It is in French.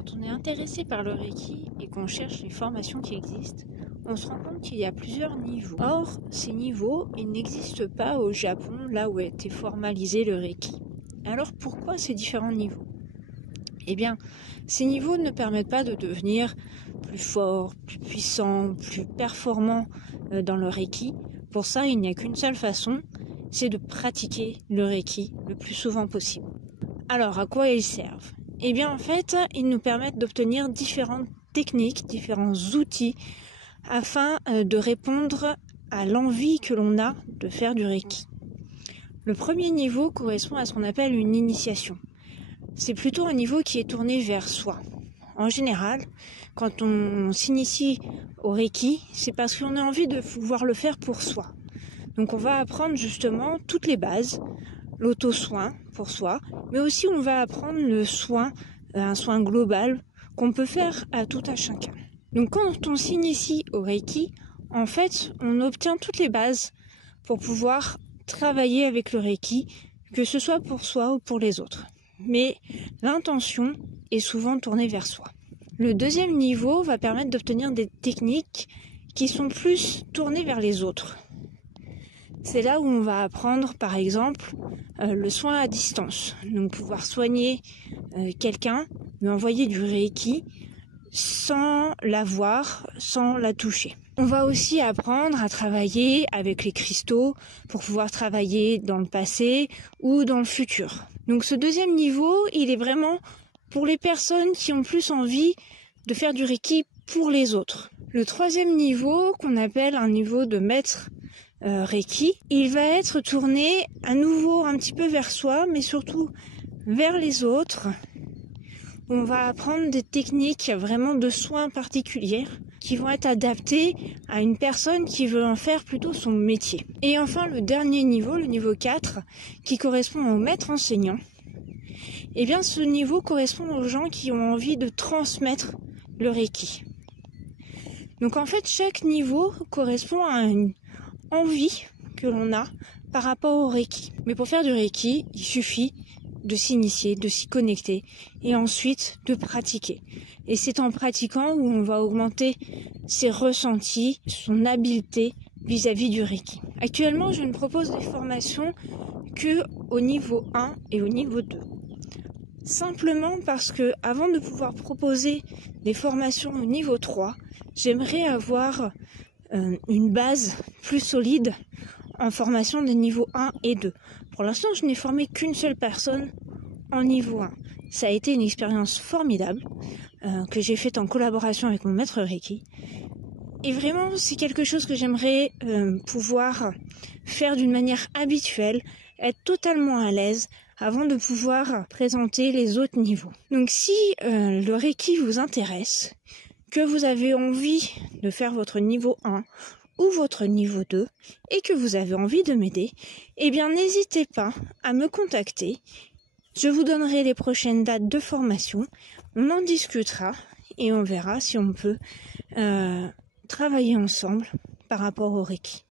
Quand on est intéressé par le Reiki et qu'on cherche les formations qui existent, on se rend compte qu'il y a plusieurs niveaux. Or, ces niveaux, ils n'existent pas au Japon, là où a été formalisé le Reiki. Alors pourquoi ces différents niveaux ? Eh bien, ces niveaux ne permettent pas de devenir plus fort, plus puissant, plus performant dans le Reiki. Pour ça, il n'y a qu'une seule façon, c'est de pratiquer le Reiki le plus souvent possible. Alors, à quoi ils servent ? Eh bien, en fait, ils nous permettent d'obtenir différentes techniques, différents outils afin de répondre à l'envie que l'on a de faire du Reiki. Le premier niveau correspond à ce qu'on appelle une initiation. C'est plutôt un niveau qui est tourné vers soi. En général, quand on s'initie au Reiki, c'est parce qu'on a envie de pouvoir le faire pour soi. Donc on va apprendre justement toutes les bases, l'auto-soin pour soi, mais aussi on va apprendre le soin, un soin global qu'on peut faire à tout à chacun. Donc quand on s'initie au Reiki, en fait, on obtient toutes les bases pour pouvoir travailler avec le Reiki, que ce soit pour soi ou pour les autres. Mais l'intention est souvent tournée vers soi. Le deuxième niveau va permettre d'obtenir des techniques qui sont plus tournées vers les autres. C'est là où on va apprendre, par exemple, le soin à distance. Donc pouvoir soigner quelqu'un, lui envoyer du Reiki sans la voir, sans la toucher. On va aussi apprendre à travailler avec les cristaux pour pouvoir travailler dans le passé ou dans le futur. Donc ce deuxième niveau, il est vraiment pour les personnes qui ont plus envie de faire du Reiki pour les autres. Le troisième niveau, qu'on appelle un niveau de maître Reiki, il va être tourné à nouveau un petit peu vers soi, mais surtout vers les autres. On va apprendre des techniques vraiment de soins particulières qui vont être adaptées à une personne qui veut en faire plutôt son métier. Et enfin, le dernier niveau, le niveau 4, qui correspond au maître enseignant. Eh bien, ce niveau correspond aux gens qui ont envie de transmettre le Reiki. Donc en fait, chaque niveau correspond à une envie que l'on a par rapport au Reiki. Mais pour faire du Reiki, il suffit de s'initier, de s'y connecter et ensuite de pratiquer. Et c'est en pratiquant où on va augmenter ses ressentis, son habileté vis-à-vis du Reiki. Actuellement, je ne propose des formations que au niveau 1 et au niveau 2. Simplement parce que avant de pouvoir proposer des formations au niveau 3, j'aimerais avoir une base plus solide en formation des niveaux 1 et 2. Pour l'instant, je n'ai formé qu'une seule personne en niveau 1. Ça a été une expérience formidable que j'ai faite en collaboration avec mon maître Reiki. Et vraiment, c'est quelque chose que j'aimerais pouvoir faire d'une manière habituelle, être totalement à l'aise avant de pouvoir présenter les autres niveaux. Donc si le Reiki vous intéresse, que vous avez envie de faire votre niveau 1 ou votre niveau 2 et que vous avez envie de m'aider, eh bien n'hésitez pas à me contacter. Je vous donnerai les prochaines dates de formation, on en discutera et on verra si on peut travailler ensemble par rapport au Reiki.